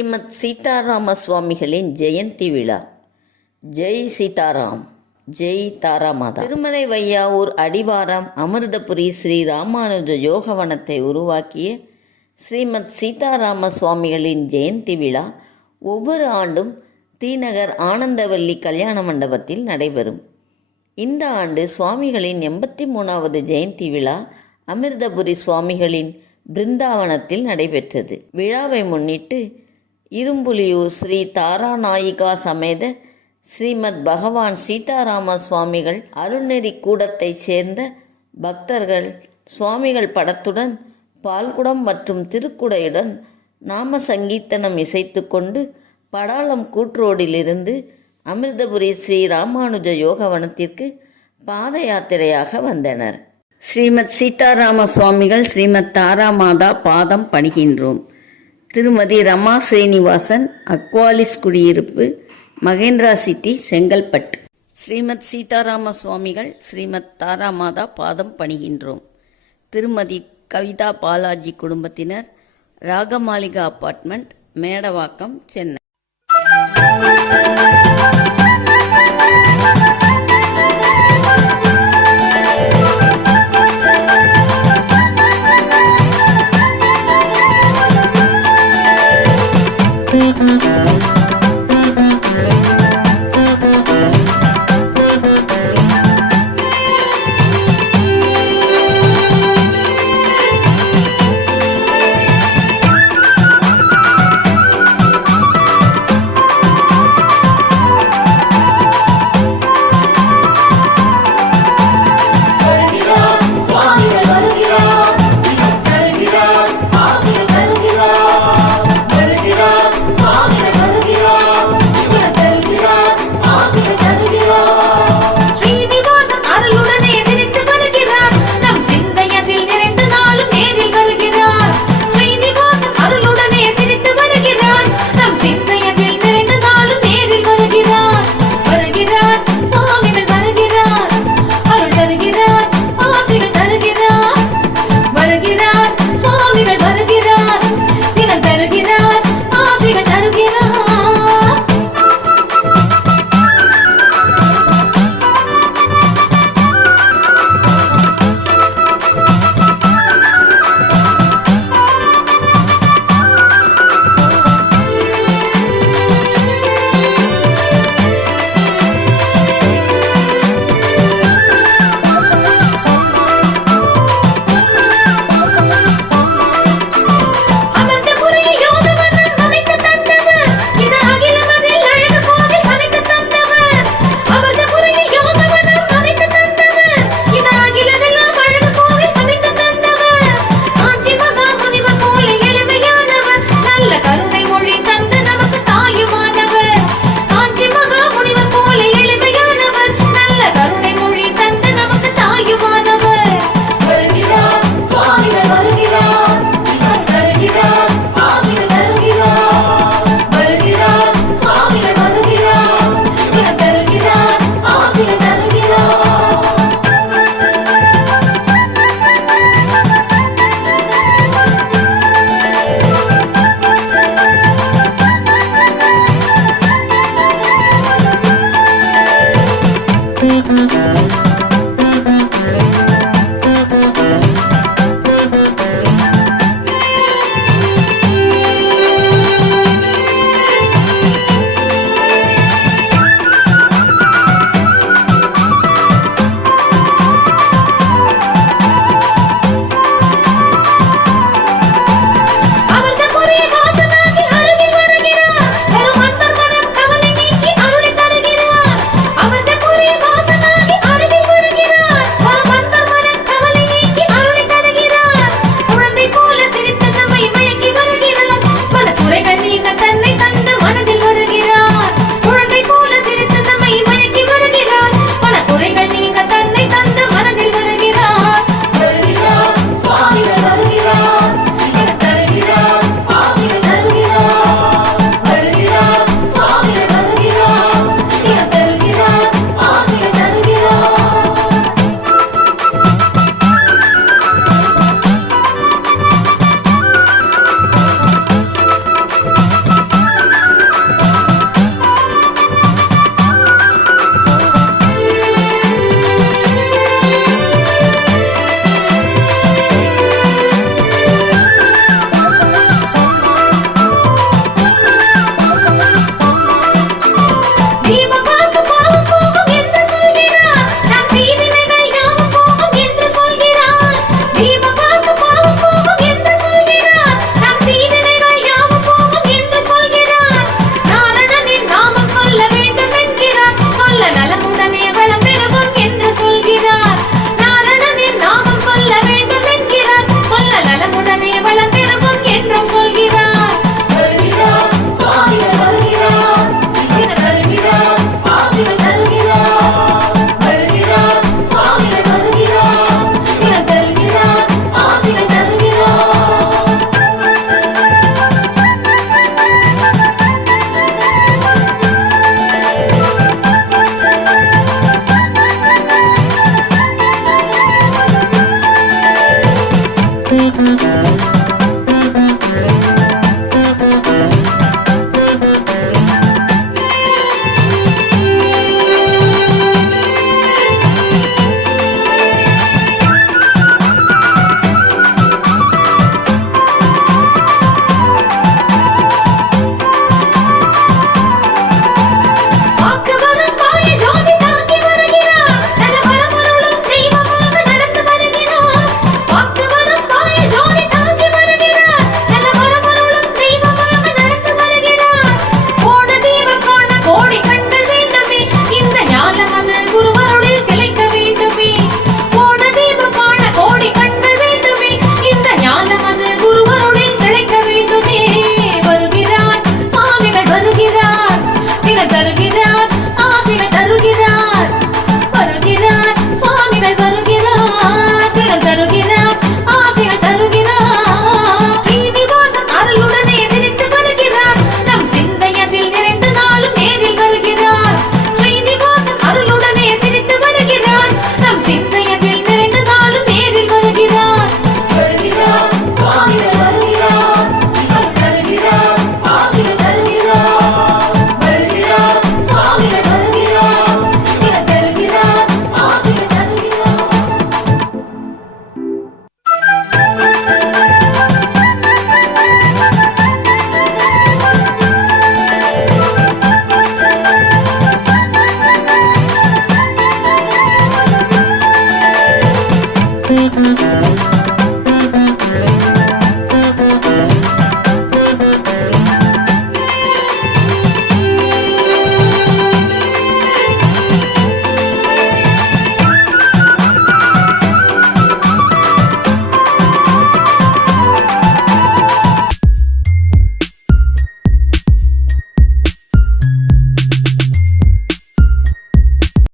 ஸ்ரீமத் சீதாராம சுவாமிகளின் ஜெயந்தி விழா. ஜெய் சீதாராம், ஜெய் தாராமாதா. திருமலை வையாவூர் அடிவாரம் அமிர்தபுரி ஸ்ரீ ராமானுஜ யோகவனத்தை உருவாக்கிய ஸ்ரீமத் சீதாராம சுவாமிகளின் ஜெயந்தி விழா ஒவ்வொரு ஆண்டும் தீநகர் ஆனந்தவல்லி கல்யாண மண்டபத்தில் நடைபெறும். இந்த ஆண்டு சுவாமிகளின் 83வது ஜெயந்தி விழா அமிர்தபுரி சுவாமிகளின் பிருந்தாவனத்தில் நடைபெற்றது. விழாவை முன்னிட்டு இரும்புலியூர் ஸ்ரீ தாராநாயிகா சமேத ஸ்ரீமத் பகவான் சீதாராம சுவாமிகள் அருள்நெறி கூடத்தைச் சேர்ந்த பக்தர்கள் சுவாமிகள் படத்துடன் பால்குடம் மற்றும் திருக்குடையுடன் நாம சங்கீர்த்தனம் இசைத்து கொண்டு படாளம் கூட்ரோடிலிருந்து அமிர்தபுரி ஸ்ரீ ராமானுஜ யோகவனத்திற்கு பாத யாத்திரையாக வந்தனர். ஸ்ரீமத் சீதாராம சுவாமிகள் ஸ்ரீமத் தாராமாதா பாதம் பணிகின்றோம். திருமதி ரமா ஸ்ரீனிவாசன், அக்வாலிஸ் குடியிருப்பு, மகேந்திரா சிட்டி, செங்கல்பட்டு. ஸ்ரீமத் சீதாராம சுவாமிகள் ஸ்ரீமத் தாராமாதா பாதம் பணிகின்றோம். திருமதி கவிதா பாலாஜி குடும்பத்தினர், ராகமாளிகா அப்பார்ட்மெண்ட், மேடவாக்கம், சென்னை.